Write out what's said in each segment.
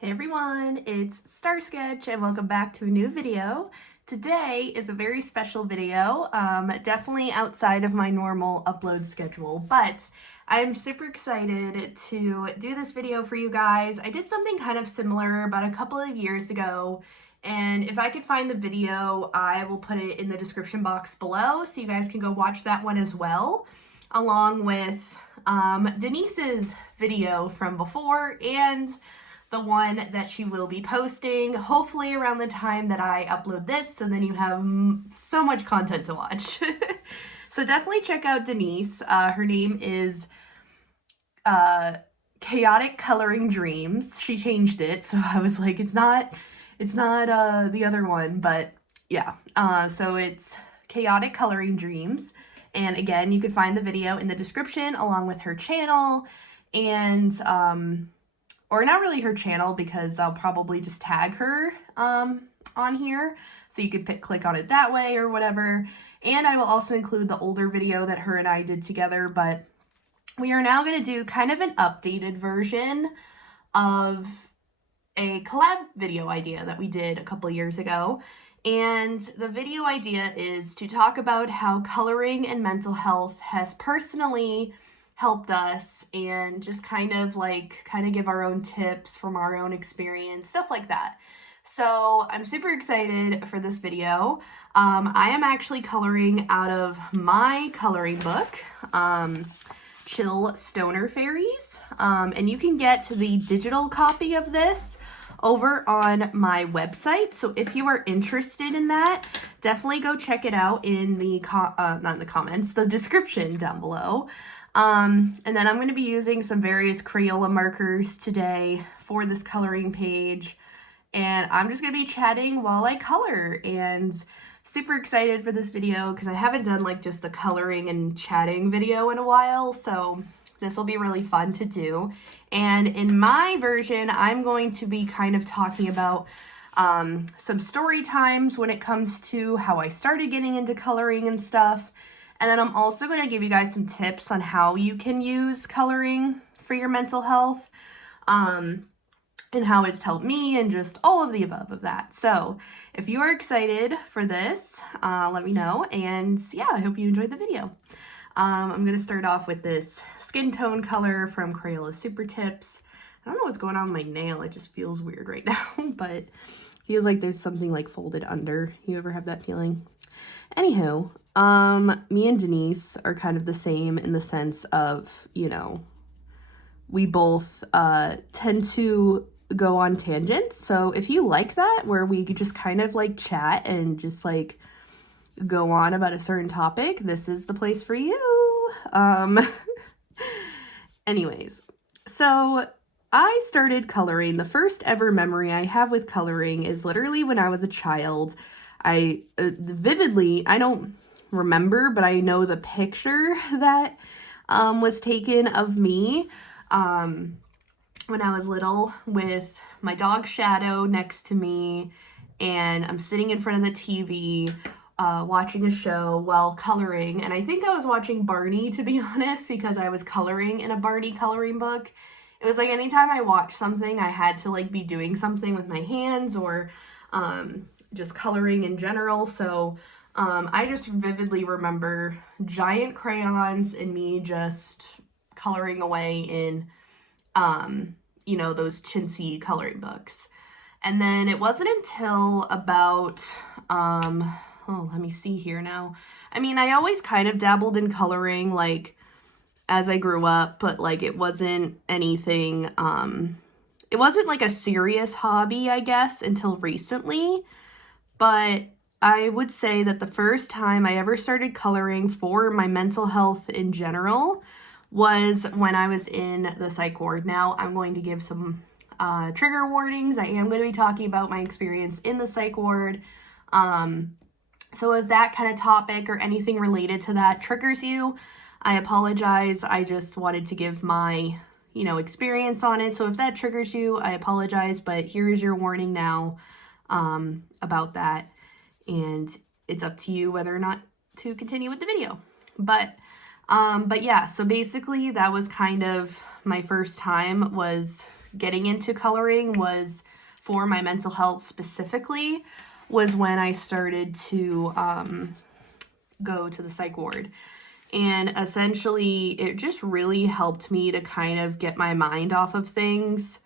Hey everyone, it's Star Sketch and welcome back to a new video. Today is a very special video, definitely outside of my normal upload schedule, but I'm super excited to do this video for you guys. I did something kind of similar about a couple of years ago, and if I could find the video, I will put it in the description box below so you guys can go watch that one as well, along with Denise's video from before and the one that she will be posting, hopefully around the time that I upload this, and then you have so much content to watch. So definitely check out Denise. Her name is Chaotic Coloring Dreams. She changed it, so I was like, it's not the other one, but yeah. So it's Chaotic Coloring Dreams. And again, you can find the video in the description along with her channel and or not really her channel because I'll probably just tag her on here. So you could click on it that way or whatever. And I will also include the older video that her and I did together. But we are now going to do kind of an updated version of a collab video idea that we did a couple years ago. And the video idea is to talk about how coloring and mental health has personally helped us and just kind of give our own tips from our own experience, stuff like that. So I'm super excited for this video. I am actually coloring out of my coloring book, Chill Stoner Fairies, and you can get the digital copy of this over on my website. So if you are interested in that, definitely go check it out in the not in the comments, the description down below. And then I'm going to be using some various Crayola markers today for this coloring page, and I'm just going to be chatting while I color, and super excited for this video because I haven't done just a coloring and chatting video in a while, so this will be really fun to do. And in my version, I'm going to be kind of talking about some story times when it comes to how I started getting into coloring and stuff. And then I'm also going to give you guys some tips on how you can use coloring for your mental health, and how it's helped me and just all of the above of that. So if you are excited for this, let me know. And yeah, I hope you enjoyed the video. I'm going to start off with this skin tone color from Crayola Super Tips. I don't know what's going on with my nail. It just feels weird right now, but it feels like there's something folded under. You ever have that feeling? Anywho, me and Denise are kind of the same in the sense of, we both tend to go on tangents. So if you like that, where we just kind of chat and just go on about a certain topic, this is the place for you. Anyways, so I started coloring. The first ever memory I have with coloring is literally when I was a child. I vividly, I don't remember, but I know the picture that was taken of me when I was little with my dog Shadow next to me, and I'm sitting in front of the TV watching a show while coloring, and I think I was watching Barney, to be honest, because I was coloring in a Barney coloring book. It was anytime I watched something, I had to be doing something with my hands or just coloring in general. So I just vividly remember giant crayons and me just coloring away in those chintzy coloring books. And then it wasn't until about let me see here now. I mean, I always kind of dabbled in coloring as I grew up, but it wasn't anything, it wasn't a serious hobby, I guess, until recently. But I would say that the first time I ever started coloring for my mental health in general was when I was in the psych ward. Now I'm going to give some trigger warnings. I am going to be talking about my experience in the psych ward. So if that kind of topic or anything related to that triggers you, I apologize. I just wanted to give my, experience on it. So if that triggers you, I apologize, but here is your warning now about that. And it's up to you whether or not to continue with the video. But yeah, so basically that was kind of my first time was getting into coloring was for my mental health specifically, was when I started to go to the psych ward. And essentially, it just really helped me to kind of get my mind off of things.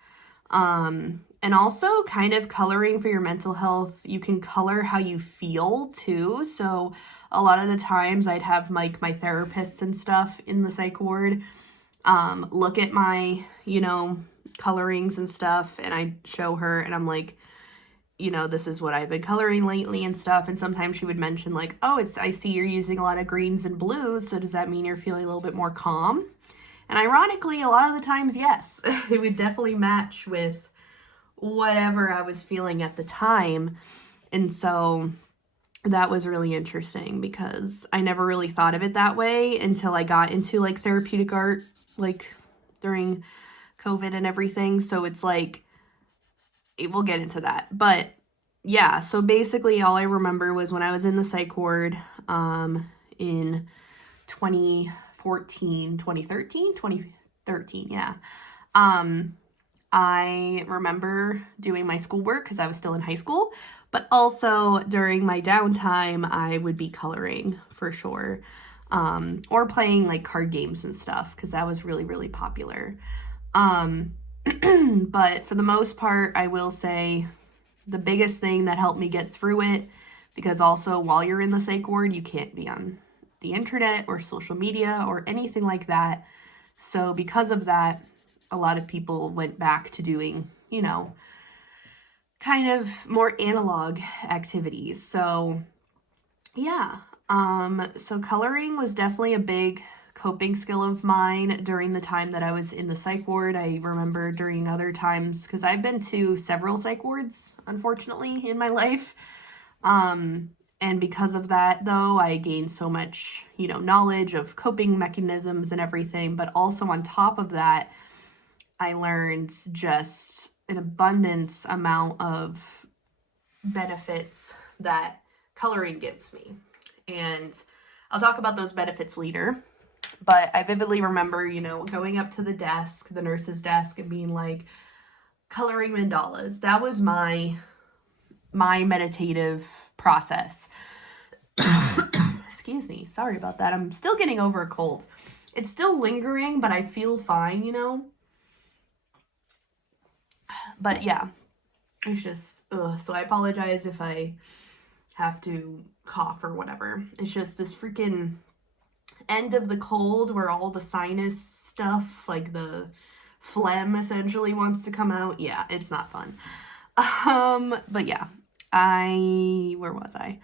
And also kind of coloring for your mental health, you can color how you feel too. So a lot of the times I'd have like my therapists and stuff in the psych ward look at my, colorings and stuff, and I show her and I'm like, this is what I've been coloring lately and stuff. And sometimes she would mention like, oh, I see you're using a lot of greens and blues. So does that mean you're feeling a little bit more calm? And ironically, a lot of the times, yes, it would definitely match with whatever I was feeling at the time. And so that was really interesting because I never really thought of it that way until I got into like therapeutic art, like during COVID and everything. So it's like, we'll get into that. But yeah, so basically all I remember was when I was in the psych ward in 2013, yeah. I remember doing my schoolwork because I was still in high school, but also during my downtime, I would be coloring for sure, or playing like card games and stuff because that was really, really popular. But for the most part, I will say the biggest thing that helped me get through it, because also while you're in the psych ward, you can't be on the internet or social media or anything like that. So because of that, a lot of people went back to doing, kind of more analog activities. So yeah, so coloring was definitely a big coping skill of mine during the time that I was in the psych ward. I remember during other times, because I've been to several psych wards, unfortunately, in my life. And because of that, though, I gained so much, knowledge of coping mechanisms and everything. But also on top of that, I learned just an abundance amount of benefits that coloring gives me. And I'll talk about those benefits later. But I vividly remember, going up to the desk, the nurse's desk, and being like, coloring mandalas. That was my meditative process. Excuse me. Sorry about that. I'm still getting over a cold. It's still lingering, but I feel fine, But yeah, it's just, so I apologize if I have to cough or whatever. It's just this freaking end of the cold where all the sinus stuff, like the phlegm essentially wants to come out. Yeah, it's not fun. But yeah, where was I?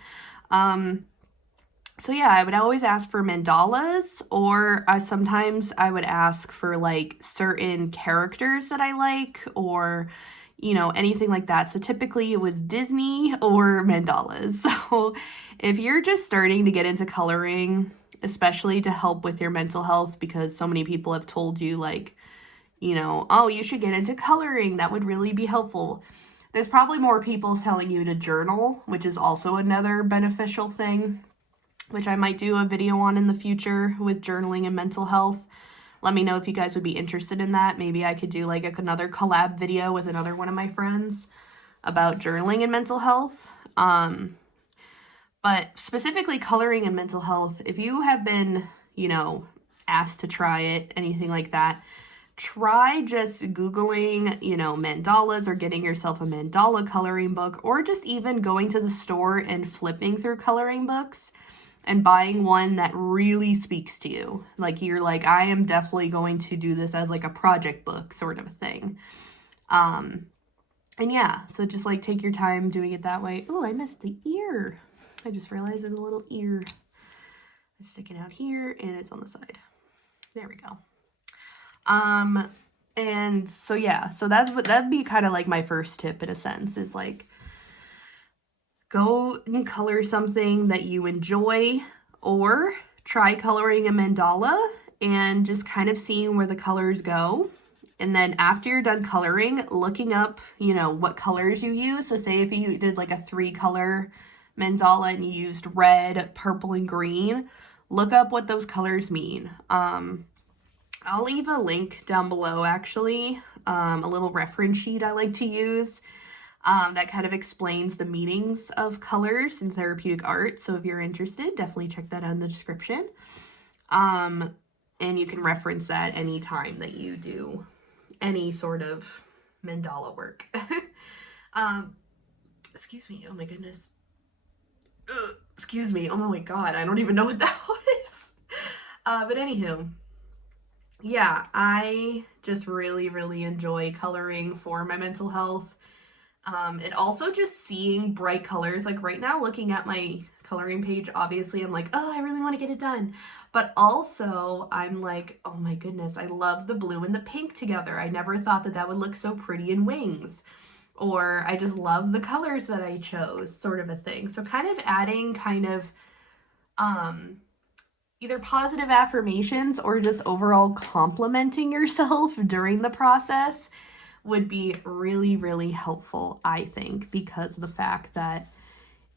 So yeah, I would always ask for mandalas, or sometimes I would ask for like certain characters that I like, or anything like that. So typically it was Disney or mandalas. So if you're just starting to get into coloring, especially to help with your mental health, because so many people have told you like, oh, you should get into coloring, that would really be helpful. There's probably more people telling you to journal, which is also another beneficial thing, which I might do a video on in the future with journaling and mental health. Let me know if you guys would be interested in that. Maybe I could do like another collab video with another one of my friends about journaling and mental health. But specifically coloring and mental health, if you have been, asked to try it, anything like that, try just Googling, mandalas, or getting yourself a mandala coloring book, or just even going to the store and flipping through coloring books and buying one that really speaks to you. Like you're like, I am definitely going to do this as like a project book sort of a thing. And yeah, so just like take your time doing it that way. Oh, I missed the ear. I just realized there's a little ear sticking out here and it's on the side. There we go. And so yeah, so that'd be kind of like my first tip in a sense, is like go and color something that you enjoy, or try coloring a mandala and just kind of seeing where the colors go. And then after you're done coloring, looking up, what colors you use. So say if you did like a 3-color mandala and you used red, purple, and green, look up what those colors mean. I'll leave a link down below actually a little reference sheet I like to use that kind of explains the meanings of colors in therapeutic art. So if you're interested, definitely check that out in the description. And you can reference that anytime that you do any sort of mandala work. Excuse me. Oh my goodness. Excuse me. Oh my god. I don't even know what that was. But anywho, yeah, I just really enjoy coloring for my mental health. And also just seeing bright colors. Like right now, looking at my coloring page, obviously I'm like, oh, I really want to get it done. But also I'm like, oh my goodness, I love the blue and the pink together. I never thought that that would look so pretty in wings. Or I just love the colors that I chose, sort of a thing. So kind of adding kind of either positive affirmations or just overall complimenting yourself during the process would be really helpful, I think, because of the fact that,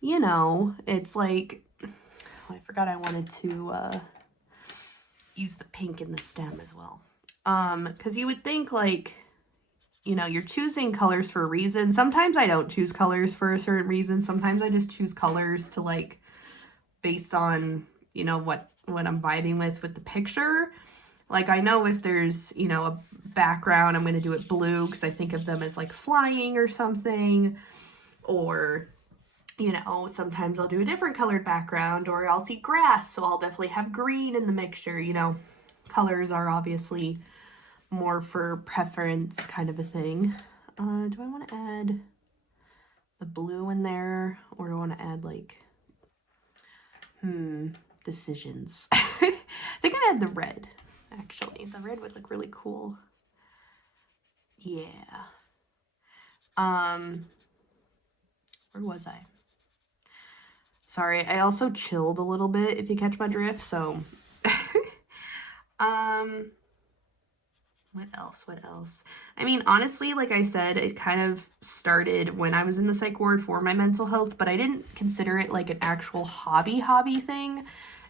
you know, it's like, oh, I forgot I wanted to use the pink in the stem as well. Because you would think, like, you know, you're choosing colors for a reason. Sometimes I don't choose colors for a certain reason. Sometimes I just choose colors to, like, based on, you know, what I'm vibing with the picture. Like, I know if there's, you know, a background, I'm going to do it blue because I think of them as, like, flying or something. Or, you know, sometimes I'll do a different colored background, or I'll see grass, so I'll definitely have green in the mixture. You know, colors are obviously more for preference kind of a thing. Do I want to add the blue in there, or do I want to add, like, decisions? I think I add the red, actually. The red would look really cool. Yeah. Where was I? Sorry, I also chilled a little bit, if you catch my drift, so. What else? I mean, honestly, like I said, it kind of started when I was in the psych ward for my mental health, but I didn't consider it like an actual hobby thing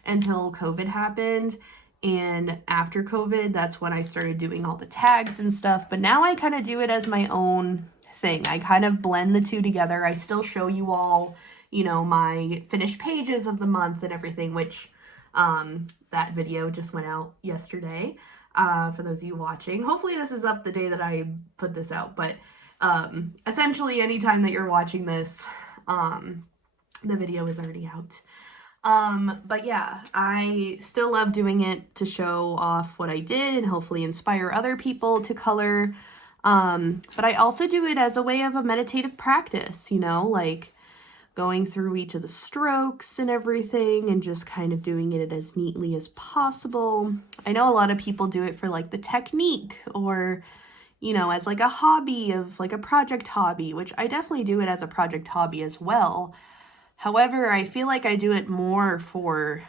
until COVID happened. And after COVID, that's when I started doing all the tags and stuff. But now I kind of do it as my own thing. I kind of blend the two together. I still show you all, you know, my finished pages of the month and everything, which that video just went out yesterday. For those of you watching. Hopefully this is up the day that I put this out, but essentially anytime that you're watching this, the video is already out. But yeah, I still love doing it to show off what I did and hopefully inspire other people to color. But I also do it as a way of a meditative practice, you know, like going through each of the strokes and everything and just kind of doing it as neatly as possible. I know a lot of people do it for like the technique or, you know, as like a hobby of like a project hobby, which I definitely do it as a project hobby as well. However, I feel like I do it more for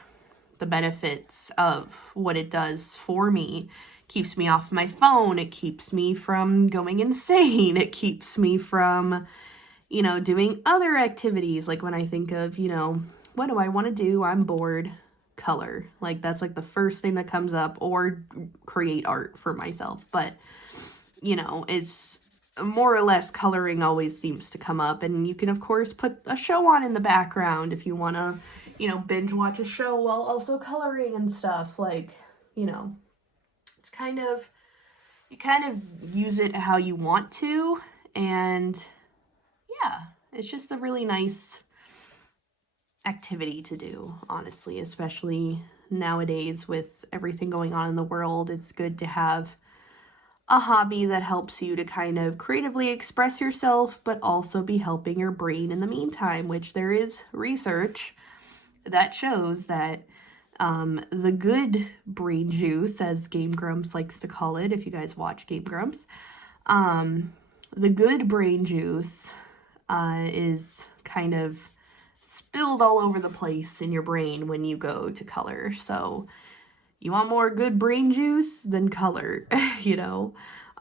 the benefits of what it does for me. It keeps me off my phone. It keeps me from going insane. It keeps me from, you know, doing other activities. Like when I think of, you know, what do I want to do? I'm bored. Color. Like that's like the first thing that comes up, or create art for myself. But, you know, it's more or less coloring always seems to come up. And you can, of course, put a show on in the background if you want to, you know, binge watch a show while also coloring and stuff. Like, you know, it's kind of, you kind of use it how you want to. And yeah, it's just a really nice activity to do, honestly, especially nowadays with everything going on in the world. It's good to have a hobby that helps you to kind of creatively express yourself, but also be helping your brain in the meantime, which there is research that shows that the good brain juice, as Game Grumps likes to call it, if you guys watch Game Grumps, the good brain juice is kind of spilled all over the place in your brain when you go to color. So you want more good brain juice, then color, you know,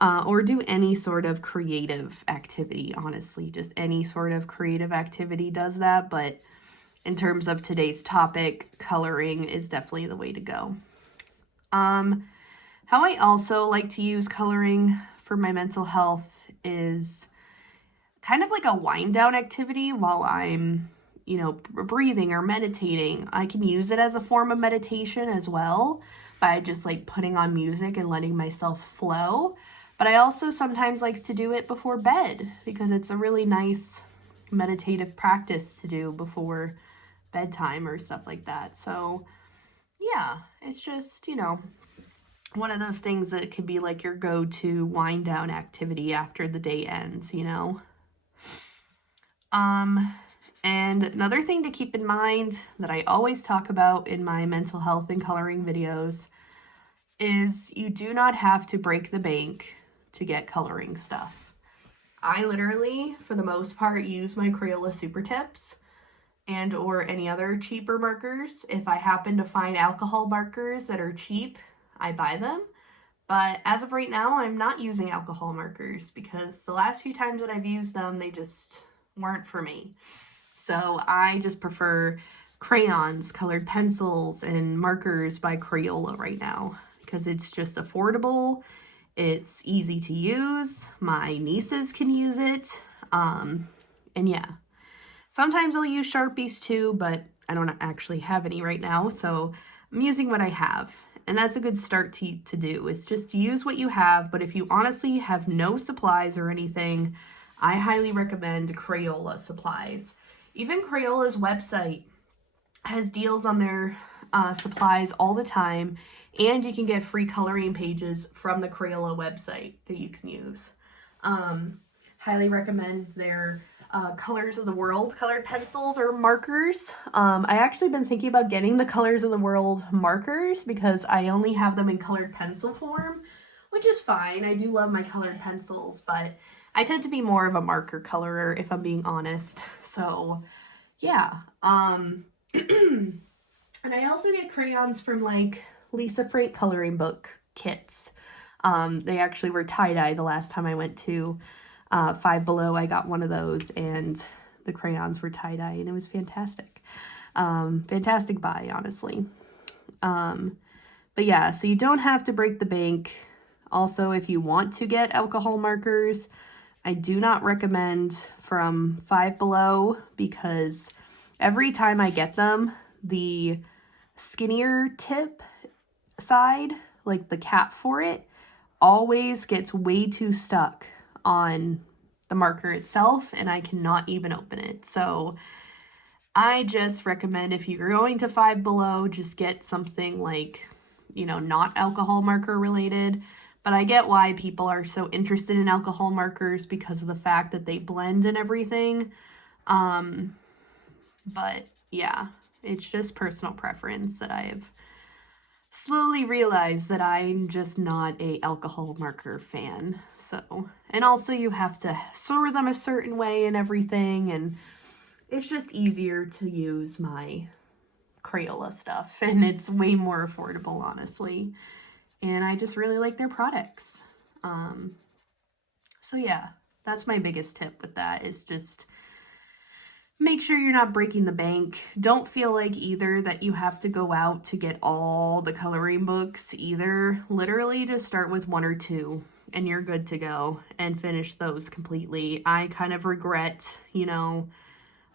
or do any sort of creative activity. Honestly, just any sort of creative activity does that. But in terms of today's topic, coloring is definitely the way to go. How I also like to use coloring for my mental health is kind of like a wind down activity while I'm, you know, breathing or meditating. I can use it as a form of meditation as well by just like putting on music and letting myself flow. But I also sometimes like to do it before bed because it's a really nice meditative practice to do before bedtime or stuff like that. So, yeah, it's just, you know, one of those things that could be like your go-to wind down activity after the day ends, you know. And another thing to keep in mind that I always talk about in my mental health and coloring videos is you do not have to break the bank to get coloring stuff. I literally, for the most part, use my Crayola Super Tips and or any other cheaper markers. If I happen to find alcohol markers that are cheap, I buy them. But as of right now, I'm not using alcohol markers because the last few times that I've used them, they just weren't for me. So I just prefer crayons, colored pencils, and markers by Crayola right now because it's just affordable. It's easy to use. My nieces can use it. And yeah. Sometimes I'll use Sharpies too, but I don't actually have any right now, so I'm using what I have. And that's a good start to do, is just to use what you have, but if you honestly have no supplies or anything, I highly recommend Crayola supplies. Even Crayola's website has deals on their supplies all the time, and you can get free coloring pages from the Crayola website that you can use. Highly recommend their Colors of the World colored pencils or markers. I actually been thinking about getting the Colors of the World markers because I only have them in colored pencil form, which is fine. I do love my colored pencils, but I tend to be more of a marker colorer if I'm being honest. So, yeah. And I also get crayons from like Lisa Frank coloring book kits. They actually were tie-dye the last time I went to Five Below. I got one of those and the crayons were tie-dye and it was fantastic. Fantastic buy, honestly. But yeah, so you don't have to break the bank. Also, if you want to get alcohol markers, I do not recommend from Five Below because every time I get them, the skinnier tip side, like the cap for it, always gets way too stuck on the marker itself and I cannot even open it. So I just recommend if you're going to Five Below, just get something like, you know, not alcohol marker related. But I get why people are so interested in alcohol markers because of the fact that they blend and everything. But yeah, it's just personal preference that I have slowly realized that I'm just not a alcohol marker fan. So, and also you have to store them a certain way and everything, and it's just easier to use my Crayola stuff, and it's way more affordable, honestly. And I just really like their products. So yeah, that's my biggest tip with that, is just make sure you're not breaking the bank. Don't feel like either that you have to go out to get all the coloring books either. Literally just start with one or two and you're good to go and finish those completely. I kind of regret, you know,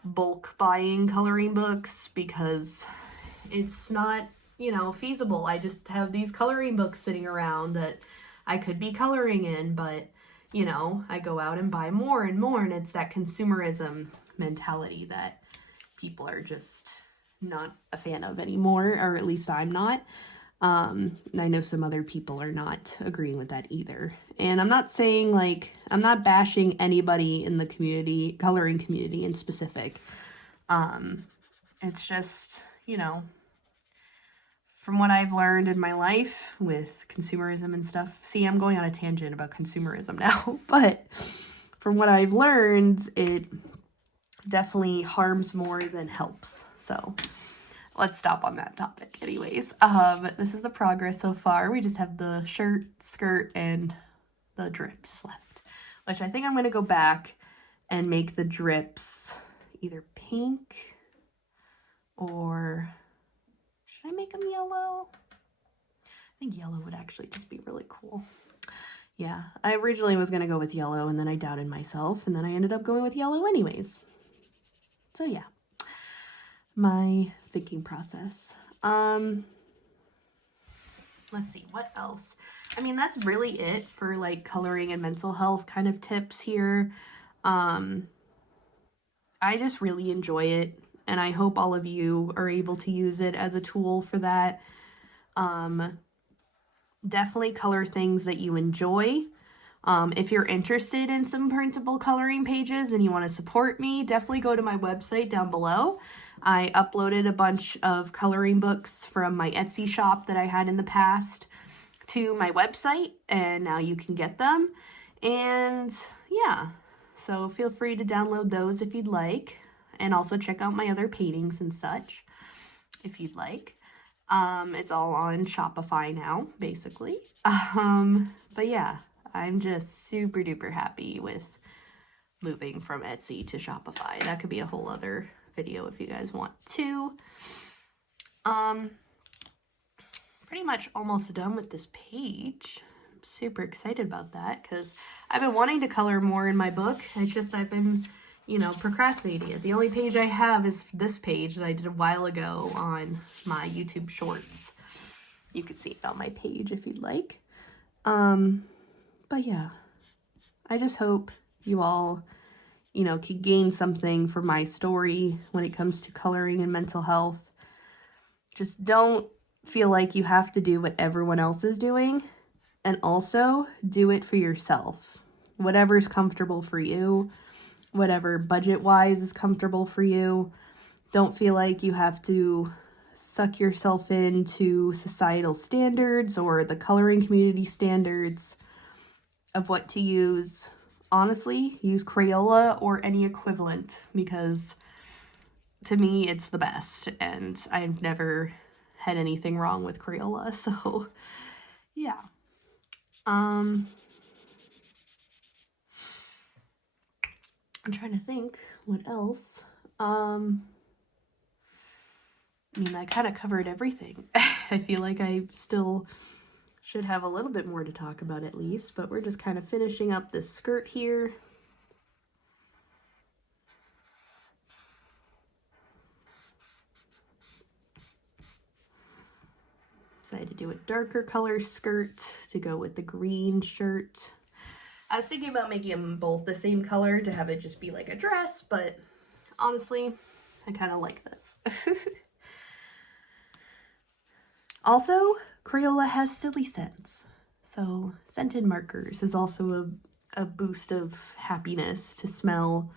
bulk buying coloring books because it's not, you know, feasible. I just have these coloring books sitting around that I could be coloring in, but, you know, I go out and buy more and more, and it's that consumerism mentality that people are just not a fan of anymore, or at least I'm not. And I know some other people are not agreeing with that either. And I'm not saying, like, I'm not bashing anybody in the community, coloring community in specific. It's just, you know, from what I've learned in my life with consumerism and stuff. See, I'm going on a tangent about consumerism now, but from what I've learned, it definitely harms more than helps. So let's stop on that topic anyways. This is the progress so far. We just have the shirt, skirt, and the drips left, which I think I'm going to go back and make the drips either pink or should I make them yellow? I think yellow would actually just be really cool. Yeah, I originally was going to go with yellow, and then I doubted myself, and then I ended up going with yellow anyways. So yeah, my thinking process. Let's see, what else? I mean, that's really it for like coloring and mental health kind of tips here. I just really enjoy it, and I hope all of you are able to use it as a tool for that. Definitely color things that you enjoy. If you're interested in some printable coloring pages and you want to support me, definitely go to my website down below. I uploaded a bunch of coloring books from my Etsy shop that I had in the past to my website, and now you can get them. And yeah, so feel free to download those if you'd like, and also check out my other paintings and such if you'd like. It's all on Shopify now, basically. But yeah, I'm just super duper happy with moving from Etsy to Shopify. That could be a whole other video if you guys want to. Pretty much almost done with this page. I'm super excited about that because I've been wanting to color more in my book. It's just I've been, you know, procrastinating it. The only page I have is this page that I did a while ago on my YouTube shorts. You could see it on my page if you'd like. But yeah, I just hope you all, you know, can gain something from my story when it comes to coloring and mental health. Just don't feel like you have to do what everyone else is doing, and also do it for yourself. Whatever's comfortable for you, whatever budget-wise is comfortable for you. Don't feel like you have to suck yourself into societal standards or the coloring community standards of what to use. Honestly, use Crayola or any equivalent, because to me it's the best, and I've never had anything wrong with Crayola. So yeah. I'm trying to think what else. I mean, I kind of covered everything. I feel like I still should have a little bit more to talk about at least, but we're just kind of finishing up this skirt here. Decided to do a darker color skirt to go with the green shirt. I was thinking about making them both the same color to have it just be like a dress, but honestly, I kind of like this. Also, Crayola has silly scents, so scented markers is also a boost of happiness to smell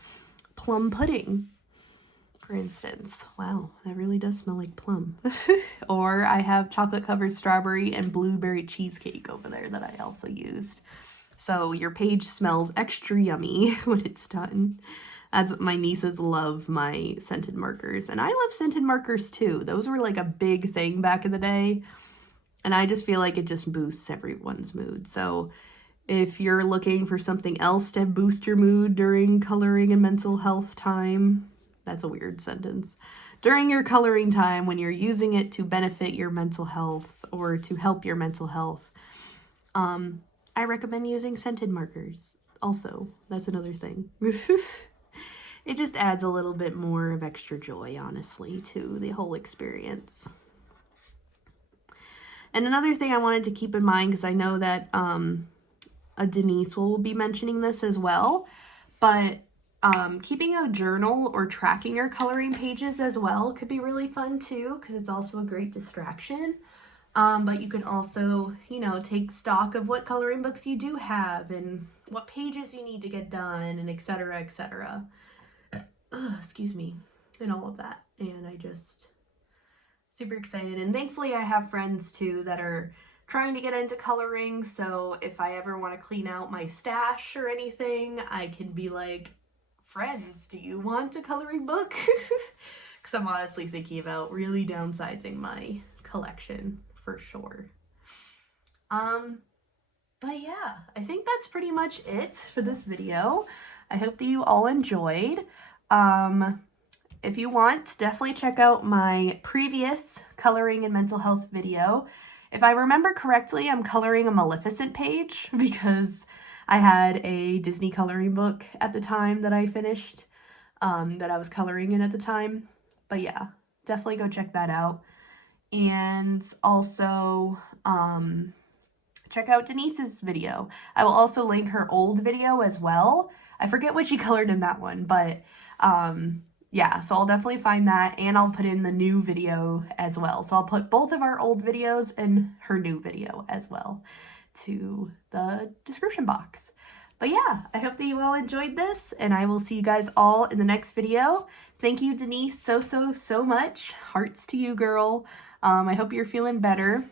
plum pudding, for instance. Wow, that really does smell like plum. Or I have chocolate covered strawberry and blueberry cheesecake over there that I also used. So your page smells extra yummy when it's done. That's what my nieces love, my scented markers. And I love scented markers too. Those were like a big thing back in the day. And I just feel like it just boosts everyone's mood. So if you're looking for something else to boost your mood during coloring and mental health time, that's a weird sentence. During your coloring time, when you're using it to benefit your mental health or to help your mental health, I recommend using scented markers. Also, that's another thing. It just adds a little bit more of extra joy, honestly, to the whole experience. And another thing I wanted to keep in mind, because I know that Denise will be mentioning this as well, but keeping a journal or tracking your coloring pages as well could be really fun too, because it's also a great distraction. But you can also, you know, take stock of what coloring books you do have and what pages you need to get done, and etc., etc. Excuse me, and all of that. And I just super excited, and thankfully I have friends too that are trying to get into coloring, so if I ever want to clean out my stash or anything, I can be like, friends, do you want a coloring book? Because I'm honestly thinking about really downsizing my collection for sure. But yeah, I think that's pretty much it for this video. I hope that you all enjoyed. If you want, definitely check out my previous coloring and mental health video. If I remember correctly, I'm coloring a Maleficent page because I had a Disney coloring book at the time that I finished, that I was coloring in at the time. But yeah, definitely go check that out. And also, check out Denise's video. I will also link her old video as well. I forget what she colored in that one, but yeah, so I'll definitely find that, and I'll put in the new video as well. So I'll put both of our old videos and her new video as well to the description box. But yeah, I hope that you all enjoyed this, and I will see you guys all in the next video. Thank you, Denise, so much. Hearts to you, girl. I hope you're feeling better.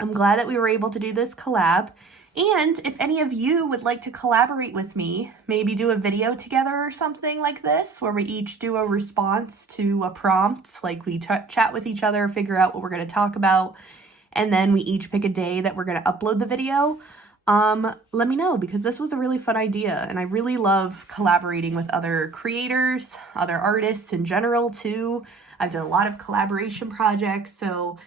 I'm glad that we were able to do this collab. And if any of you would like to collaborate with me, maybe do a video together or something like this, where we each do a response to a prompt, like we chat with each other, figure out what we're going to talk about, and then we each pick a day that we're going to upload the video, let me know, because this was a really fun idea, and I really love collaborating with other creators, other artists in general too. I've done a lot of collaboration projects, so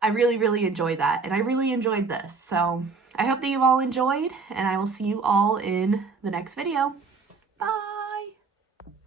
I really enjoy that, and I really enjoyed this. So I hope that you all enjoyed, and I will see you all in the next video. Bye!